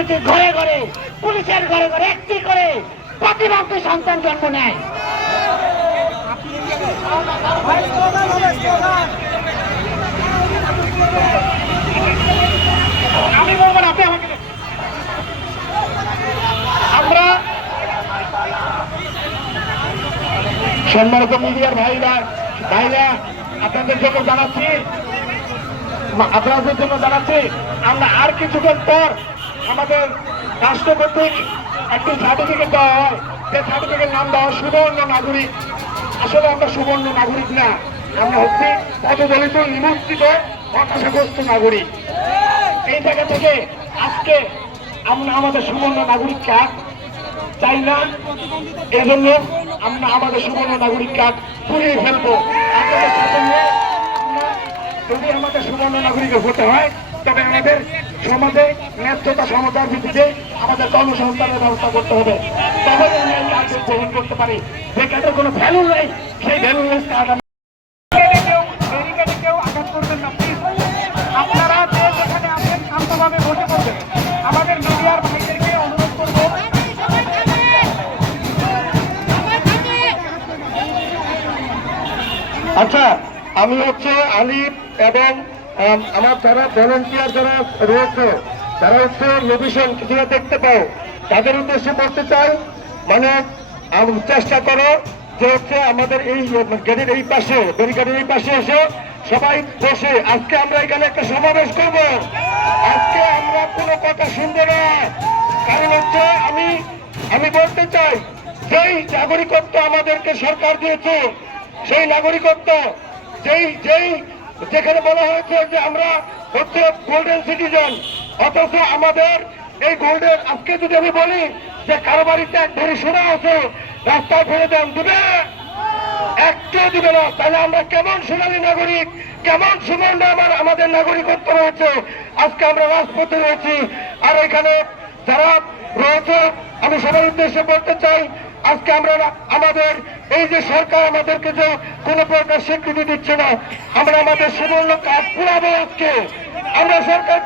প্রতিটি ঘরে ঘরে, পুলিশের ঘরে ঘরে একটি করে প্রতিবন্ধী সন্তান জন্ম নেয়। সম্মানিত মিডিয়ার ভাইরা ভাইরা, আপনাদের জন্য জানাচ্ছি, আপনাদের জন্য জানাচ্ছি, আমরা আর কিছুক্ষণ পর আমাদের রাষ্ট্র কর্তৃক একটি সার্টিফিকেট দেওয়া হয়। যে সার্টিফিকেট নাম দেওয়া সুবর্ণ নাগরিক। আসলে আমরা সুবর্ণ নাগরিক না। আমরা হচ্ছি পদদলিত নিমন্ত্রিত হতাশাগ্রস্ত নাগরিক। এই জায়গা থেকে আজকে আমরা আমাদের সুবর্ণ নাগরিক কার্ড চাই না। এই জন্য আমরা আমাদের সুবর্ণ নাগরিক কার্ড পুড়িয়ে ফেলব। যদি আমাদের সুবর্ণ নাগরিক হতে হয়, তবে আমাদের সমাজে ন্যায্যতা সমতার ভিত্তিতে আমাদের কর্মসংস্থানের ব্যবস্থা করতে হবে। তবে আমরা এই কাজ গ্রহণ করতে পারি। যে কাজের কোনো ভ্যালু নেই। সেই আঘাত করবেন আপনারা যে আমাদের মিডিয়ার অনুরোধ আচ্ছা আমি হচ্ছে আলিফ এবং আম, আমার যারা ভলেন্টিয়ার যারা রয়েছে, যারা হচ্ছে নবিশন কিছুটা দেখতে পাও, তাদের উদ্দেশ্যে বলতে চাই মানে চেষ্টা করো যে হচ্ছে আমাদের এই গেটের এই পাশে, ব্যারিকেডের এই পাশে এসে সবাই বসে, আজকে আমরা এখানে একটা সমাবেশ করব। আজকে আমরা কোনো কথা শুনব না। কারণ হচ্ছে আমি আমি বলতে চাই, যেই নাগরিকত্ব আমাদেরকে সরকার দিয়েছে, সেই নাগরিকত্ব, যেই যেই যেখানে বলা হয়েছে যে আমরা হচ্ছে গোল্ডেন সিটিজেন অথচ আমাদের এই গোল্ডেন আজকে যদি আমি বলি যে কারও বাড়িতে এক ধরে শোনা আছে, রাস্তায় ফেলে দেন, দিবে? একটু দিবে না। তাহলে আমরা কেমন সোনালী নাগরিক, কেমন সুবর্ণ আমার, আমাদের নাগরিকত্ব রয়েছে? আজকে আমরা রাজপথে রয়েছি। আর এখানে যারা রয়েছে, আমি সবার উদ্দেশ্যে বলতে চাই আজকে আমরা আমাদের এই যে সরকার আমাদেরকে যে কোনো প্রকার স্বীকৃতি দিচ্ছে না, আমরা আমাদের সুবর্ণ কাজ পুরাবো আজকে। আমরা সরকার